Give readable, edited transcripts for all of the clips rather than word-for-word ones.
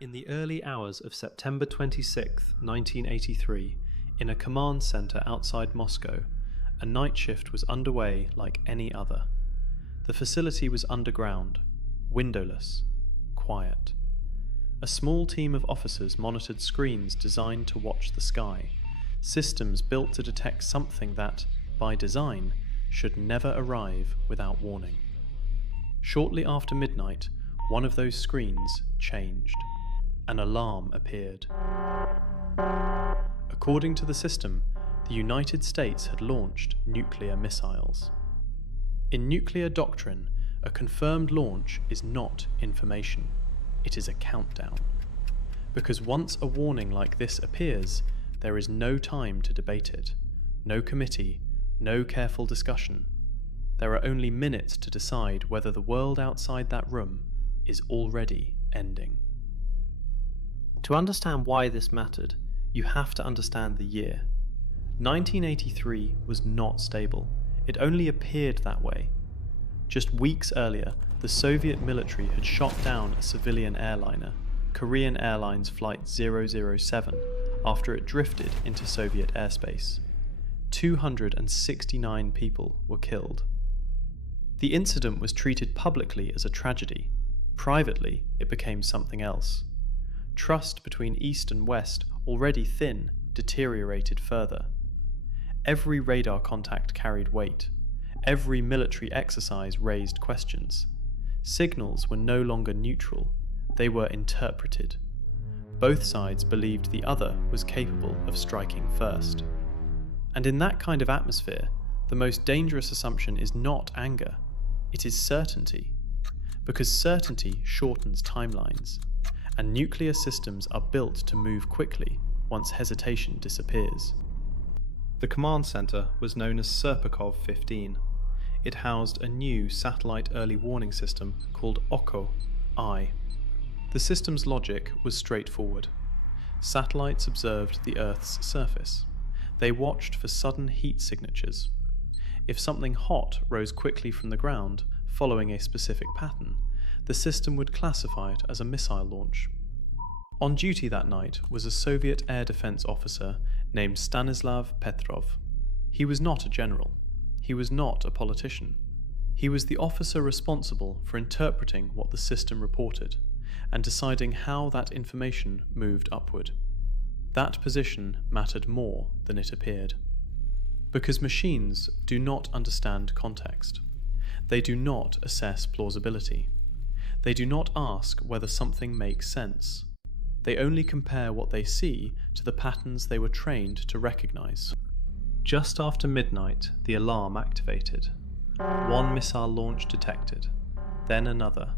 In the early hours of September 26, 1983, in a command centre outside Moscow, a night shift was underway like any other. The facility was underground, windowless, quiet. A small team of officers monitored screens designed to watch the sky, systems built to detect something that, by design, should never arrive without warning. Shortly after midnight, one of those screens changed. An alarm appeared. According to the system, the United States had launched nuclear missiles. In nuclear doctrine, a confirmed launch is not information, it is a countdown. Because once a warning like this appears, there is no time to debate it, no committee, no careful discussion. There are only minutes to decide whether the world outside that room is already ending. To understand why this mattered, you have to understand the year. 1983 was not stable. It only appeared that way. Just weeks earlier, the Soviet military had shot down a civilian airliner, Korean Airlines Flight 007, after it drifted into Soviet airspace. 269 people were killed. The incident was treated publicly as a tragedy. Privately, it became something else. Trust between East and West, already thin, deteriorated further. Every radar contact carried weight. Every military exercise raised questions. Signals were no longer neutral, they were interpreted. Both sides believed the other was capable of striking first. And in that kind of atmosphere, the most dangerous assumption is not anger, it is certainty. Because certainty shortens timelines, and nuclear systems are built to move quickly once hesitation disappears. The command center was known as Serpov 15. It housed a new satellite early warning system called OKO, I. The system's logic was straightforward. Satellites observed the Earth's surface. They watched for sudden heat signatures. If something hot rose quickly from the ground, following a specific pattern, the system would classify it as a missile launch. On duty that night was a Soviet air defense officer named Stanislav Petrov. He was not a general. He was not a politician. He was the officer responsible for interpreting what the system reported and deciding how that information moved upward. That position mattered more than it appeared. Because machines do not understand context. They do not assess plausibility. They do not ask whether something makes sense. They only compare what they see to the patterns they were trained to recognize. Just after midnight, the alarm activated. One missile launch detected, then another,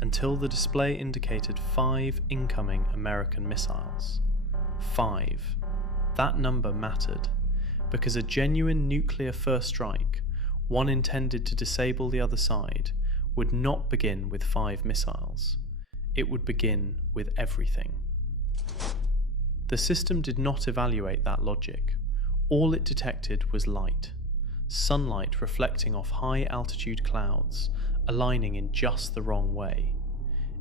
until the display indicated 5 incoming American missiles. 5. That number mattered, because a genuine nuclear first strike, one intended to disable the other side, would not begin with 5 missiles. It would begin with everything. The system did not evaluate that logic. All it detected was light. Sunlight reflecting off high-altitude clouds, aligning in just the wrong way.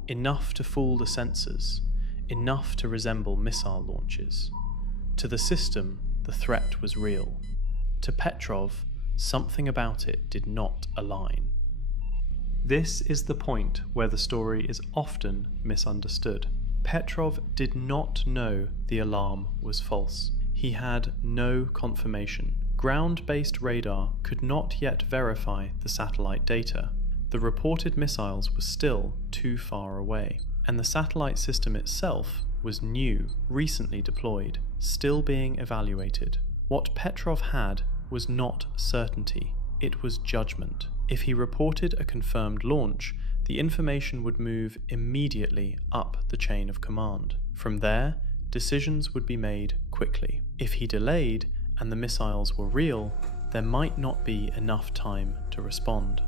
Enough to fool the sensors, enough to resemble missile launches. To the system, the threat was real. To Petrov, something about it did not align. This is the point where the story is often misunderstood. Petrov did not know the alarm was false. He had no confirmation. Ground-based radar could not yet verify the satellite data. The reported missiles were still too far away. And the satellite system itself was new, recently deployed, still being evaluated. What Petrov had was not certainty, it was judgment. If he reported a confirmed launch, the information would move immediately up the chain of command. From there, decisions would be made quickly. If he delayed, and the missiles were real, there might not be enough time to respond.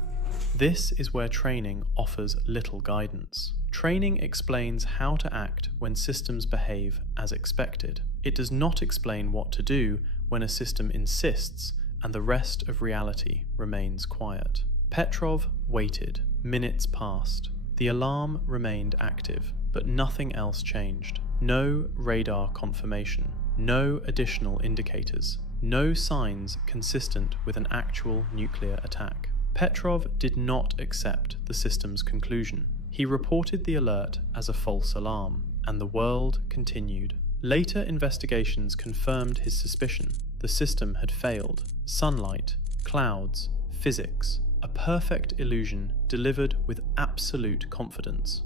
This is where training offers little guidance. Training explains how to act when systems behave as expected. It does not explain what to do when a system insists and the rest of reality remains quiet. Petrov waited. Minutes passed. The alarm remained active, but nothing else changed. No radar confirmation, no additional indicators, no signs consistent with an actual nuclear attack. Petrov did not accept the system's conclusion. He reported the alert as a false alarm, and the world continued. Later investigations confirmed his suspicion. The system had failed. Sunlight, clouds, physics, a perfect illusion delivered with absolute confidence.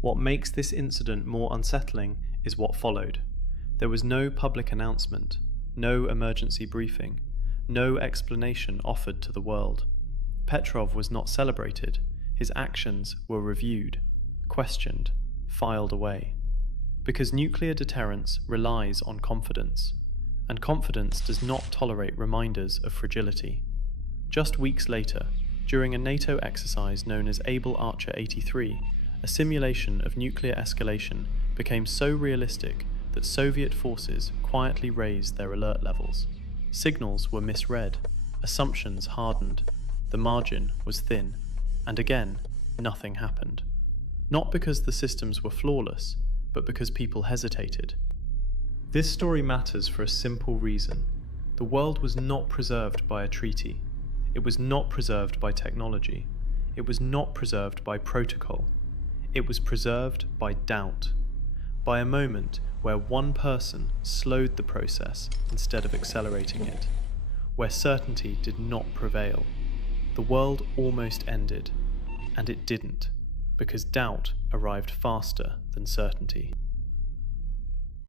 What makes this incident more unsettling is what followed. There was no public announcement, no emergency briefing, no explanation offered to the world. Petrov was not celebrated. His actions were reviewed, questioned, filed away. Because nuclear deterrence relies on confidence, and confidence does not tolerate reminders of fragility. Just weeks later, during a NATO exercise known as Able Archer 83, a simulation of nuclear escalation became so realistic that Soviet forces quietly raised their alert levels. Signals were misread, assumptions hardened, the margin was thin, and again, nothing happened. Not because the systems were flawless, but because people hesitated. This story matters for a simple reason. The world was not preserved by a treaty. It was not preserved by technology. It was not preserved by protocol. It was preserved by doubt, by a moment where one person slowed the process instead of accelerating it, where certainty did not prevail. The world almost ended, and it didn't, because doubt arrived faster than certainty.